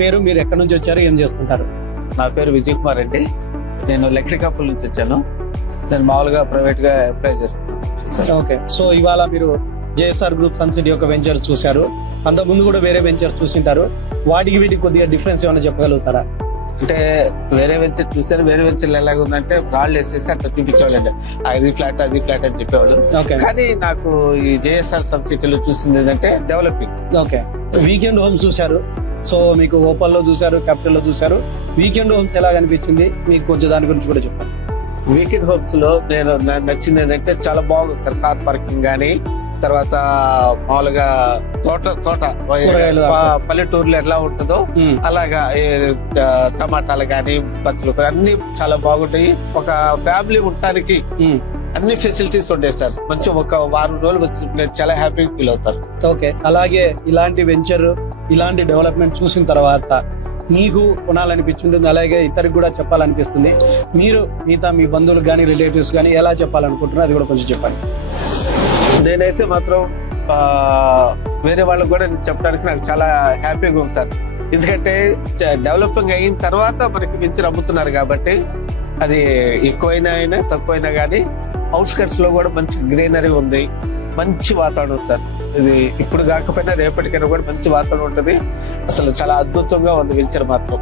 పేరు, మీరు ఎక్కడి నుంచి వచ్చారు, ఏం చేస్తుంటారు? నా పేరు విజయ్ కుమార్ అండి. నేను లెక్కిడికప్పుల నుంచి వచ్చాను. నేను మామూలుగా ప్రైవేట్ గా అప్లై చేస్తున్నాను. ఓకే, సో ఇవాళ మీరు జేఎస్ఆర్ గ్రూప్ సన్ సిటీ యొక్క వెంచర్ చూశారు, అంతకుముందు కూడా వేరే వెంచర్స్ చూసింటారు. వాటికి వీటికి కొద్దిగా డిఫరెన్స్ ఏమైనా చెప్పగలుగుతారా? అంటే వేరే వెంచర్ చూస్తే వేరే వెంచర్లు ఎలాగ ఉందంటే రాళ్ళు వేసేసి అట్లా చూపించేవాళ్ళండి, అది ఫ్లాట్ అది ఫ్లాట్ అని చెప్పేవాళ్ళు. ఓకే, కానీ నాకు ఈ జేఎస్ఆర్ సన్ సిటీలో చూసింది ఏంటంటే డెవలపింగ్. ఓకే, వీకెండ్ హోమ్స్ చూశారు, సో మీకు ఓపెన్ లో చూశారు, క్యాపిటల్ లో చూశారు. వీకెండ్ హోమ్స్ ఎలా అనిపించింది మీకు, కొంచెం దాని గురించి కూడా చెప్పండి. వీకెండ్ హోమ్స్ లో నాకు నచ్చింది ఏంటంటే చాలా బాగుంది సార్. కార్ పార్కింగ్ గానీ, తర్వాత మామూలుగా తోట పల్లెటూరులో ఎలా ఉంటుందో అలాగా టమాటాలు గానీ, పచ్చలు అన్ని చాలా బాగుంటాయి. ఒక ఫ్యామిలీ ఉండటానికి అన్ని ఫెసిలిటీస్ ఉంటాయి సార్. మంచి ఒక వారం రోజులు వచ్చి చాలా హ్యాపీగా ఫీల్ అవుతారు. ఓకే, అలాగే ఇలాంటి వెంచర్, ఇలాంటి డెవలప్మెంట్ చూసిన తర్వాత మీకు కొనాలనిపించింది, అలాగే ఇతరికి కూడా చెప్పాలనిపిస్తుంది. మీరు మిగతా మీ బంధువులు కానీ, రిలేటివ్స్ కానీ ఎలా చెప్పాలనుకుంటున్నారు, అది కూడా కొంచెం చెప్పండి. నేనైతే మాత్రం వేరే వాళ్ళకి కూడా చెప్పడానికి నాకు చాలా హ్యాపీగా ఉంది సార్. ఎందుకంటే డెవలపింగ్ అయిన తర్వాత మనకి వెంచర్ అమ్ముతున్నారు కాబట్టి, అది ఎక్కువైనా తక్కువైనా కానీ అవుట్స్కట్స్ లో కూడా మంచి గ్రీనరీ ఉంది, మంచి వాతావరణం సార్. ఇది ఇప్పుడు కాకపోయినా రేపటికైనా కూడా మంచి వాతావరణం ఉంటుంది. అసలు చాలా అద్భుతంగా ఉంది వెంచర్ మాత్రం.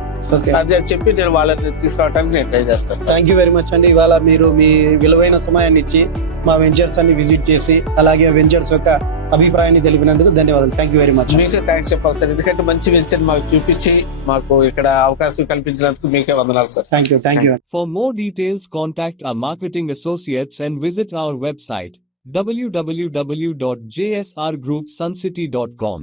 అదే చెప్పి నేను వాళ్ళని తీసుకురావడానికి నేను ట్రై చేస్తాను. థ్యాంక్ యూ వెరీ మచ్ అండి. ఇవాళ మీరు మీ విలువైన సమయాన్ని ఇచ్చి మా వెంచర్స్ అన్ని విజిట్ చేసి, అలాగే వెంచర్స్ యొక్క అభిప్రాయాన్ని తెలిపినందుకు ధన్యవాదాలు. Thank you very much. మీకు థ్యాంక్స్ చెప్పాలి సార్, ఎందుకంటే మంచి వెంచర్ మాకు చూపించి మాకు ఇక్కడ అవకాశం కల్పించినందుకు మీకే వందనాలు sir. Thank you. For more details, contact our marketing associates and visit our website www.jsrgroupsuncity.com.